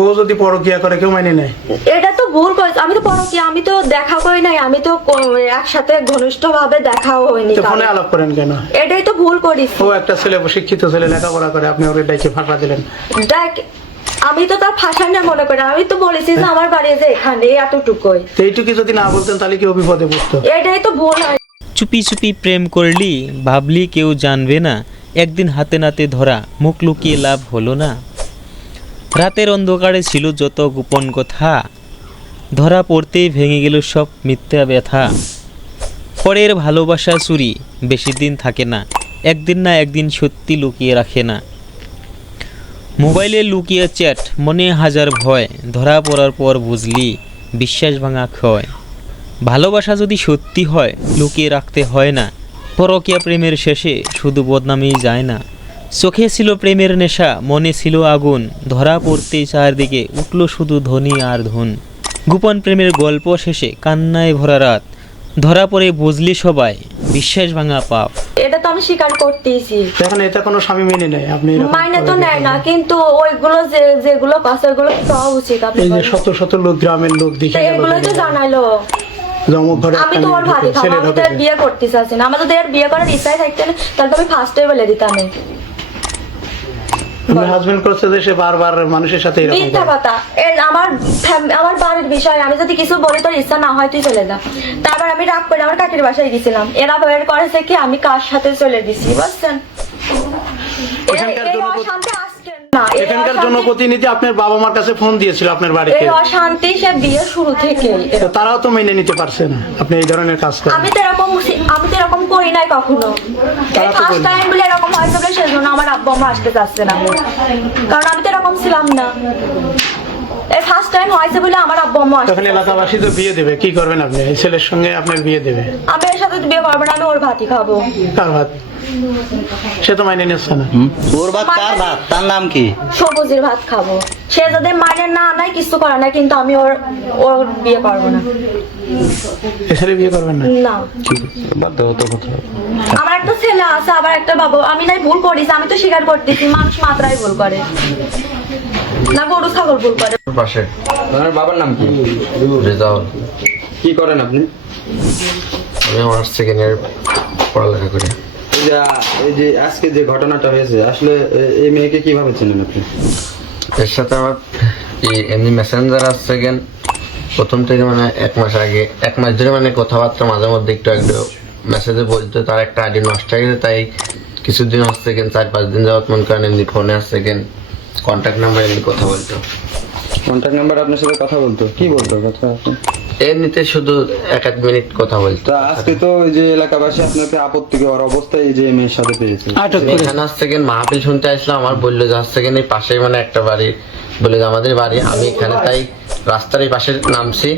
ও যদি পরকিয়া করে কেউ মানে নেয়? এটা তো ভুল করেছে। আমি তো পরকিয়া, আমি তো দেখা করি নাই, আমি তো একসাথে ঘনিষ্ঠ ভাবে দেখাও হয়নি। তো ফোনে আলাপ করেন কেন? এটাই তো ভুল করেছি। ও একটা ছেলে, শিক্ষিত ছেলে, লেখাপড়া করে, আপনি ওরে ডাইকে ফাঁকা দিলেন। দেখ, আমি তো তার ফাঁসাই না মনে করি, আমি তো বলেছি যে আমার বাড়ি যে এখানে এতটুকুই। তো এইটুকু যদি না বলতেন তাহলে কি ও বিপদে পড়তো? এটাই তো ভুল হয়। চুপি চুপি প্রেম করলি, ভাবলি কেউ জানবে না, একদিন হাতে নাতে ধরা, মুখ লুকিয়ে লাভ হলো না। রাতের অন্ধকারে ছিল যত গোপন কথা, ধরা পড়তেই ভেঙে গেল সব মিথ্যা ব্যথা। পরের ভালোবাসা চুরি বেশি দিন থাকে না, একদিন না একদিন সত্যি লুকিয়ে রাখে না। মোবাইলে লুকিয়ে চ্যাট, মনে হাজার ভয়, ধরা পড়ার পর বুঝলি বিশ্বাস ভাঙা ক্ষয়। ভালোবাসা যদি সত্যি হয় লুকিয়ে রাখতে হয় না, পরকীয়া প্রেমের শেষে শুধু বদনামেই যায় না। চোখে ছিল প্রেমের নেশা, মনে ছিল আগুন, ধরা পড়তেই চারদিকে উঠল শুধু ধ্বনি আর ধুন। গোপন প্রেমের গল্প শেষে কান্নায় ভরা রাত, ধরা পড়ে বুঝলি সবাই বিশ্বাস ভাঙা পাপ। এটা তো আমি স্বীকার করতেইছি। এখন এটা কোনো স্বামী মেনে নেয়? আপনি এরকম মাইনে তো করে নেয় না, দেখেন। কিন্তু ওইগুলো যেগুলো পাশে ওইগুলো পাওয়া উচিত। আপনি এই যে বলেন। শত শত লোক, গ্রামের লোক দেখে তো গেল, এগুলোই তো জানাইলো। জমক ঘরে আমি একটা তো ওর মেয়ে ভাতি ঢুকে, খাবো, ছেলে আমি তো ঢুকে। এর বিয়ে করতে চাচ্ছি না। আমার যদি এর বিয়ে করার ইচ্ছাই থাকতো না, তাহলে তো আমি ফার্স্টে বলে দিতাম। আপনার হাজবেন্ড করছে যে সে বারবার মানুষের সাথে এরকম মিথ্যা করে। কথা। আমার বাড়ির বিষয়, আমি যদি কিছু বলি তোর ইচ্ছা না হয় তুই চলে যা। তারপর আমি রাগ করে আমার কাকির বাসায় গেছিলাম, এরা বের করেছে কি আমি কার সাথে চলে গেছি, বুঝছেন? এখানকার এই জনপ্রতি- অশান্তি আজকে না, এই এখানকার অশান্তি- জনপ্রতিনিধি আপনার বাবা মার কাছে ফোন দিয়েছিল আপনার বাড়িতে, এই অশান্তি সে বিয়ের শুরু থেকে। তো তারাও তো মেনে নিতে পারছে না আপনি এই ধরনের কাজ করেন। আমি তো এরকম করি নাই কখনো। তারা এই তো ফার্স্ট বলবে। টাইম বলে এরকম হয়েছে বলে সেজন্য আমার আব্বু আম্মা আসতে চাচ্ছে না, কারণ আমি তো এরকম ছিলাম না। এই ফার্স্ট টাইম হয়েছে বলে আমার আব্বু আম্মা আসতে তখন চাচ্ছে না। এলাকাবাসী তো বিয়ে দেবে, কি করবেন আপনি? এই ছেলের সঙ্গে আপনার বিয়ে দেবে? আমি এর সাথে বিয়ে করবো না, আমি ওর ভাতই খাবো। কার ভাত? সে তো মাইনে নিচ্ছে না। ওর ভাত কার ভাত? তার নাম কি? সবুজের ভাত খাবো। সে যদি মানে না নাই কিছু করে না, কিন্তু আমি ওর বিয়ে করবো না। এ ছেলে বিয়ে করবেন না? না, আমার একটা ছেলে আছে, আবার একটা বাবু। আমি নাই ভুল করিস, আমি তো স্বীকার করতেছি, মানুষ মাত্রাই ভুল করে না, গরু ছাগল ভুল করে। পাশে আপনার বাবার নাম কি? রেজাউল। কি করেন আপনি? আমি আমার সেকেন্ড ইয়ার পড়ালেখা করি। এই যে আজকে যে ঘটনাটা হয়েছে, আসলে এই মেয়েকে কিভাবে চেনেন আপনি? এর সাথে আমার এমনি মেসেঞ্জার আছে সেকেন্ড, প্রথম থেকে মানে এক মাস ধরে মানে কথাবার্তা মাঝে মধ্যে একটু মেসেজে বলতো। তার একটা আইডি নষ্ট হয়ে গেছে, তাই কিছুদিন হচ্ছে সেকেন্ড 4-5 দিন যাওয়াত মন করেন এমনি ফোনে আসছে সেকেন্ড কন্ট্যাক্ট নাম্বার এমনি কথা বলতো। কন্ট্যাক্ট নাম্বার আপনার সাথে কথা বলতো? কি বলতো কথা? এমনিতে শুধু 1-1 মিনিট কথা বলতো। তা আজকে তো ওই যে এলাকাবাসী আপনাকে আপত্তি করার অবস্থায় এই যে মেয়ের সাথে পেয়েছে। আটক আমি করে এখানে আসছে কেন মাহফিল শুনতে আসলাম, আমার বললো যে আসছে কেন এই পাশেই মানে একটা বাড়ি, বলে যে আমাদের বাড়ি। আমি এখানে তাই রাস্তার এই পাশে নামছি।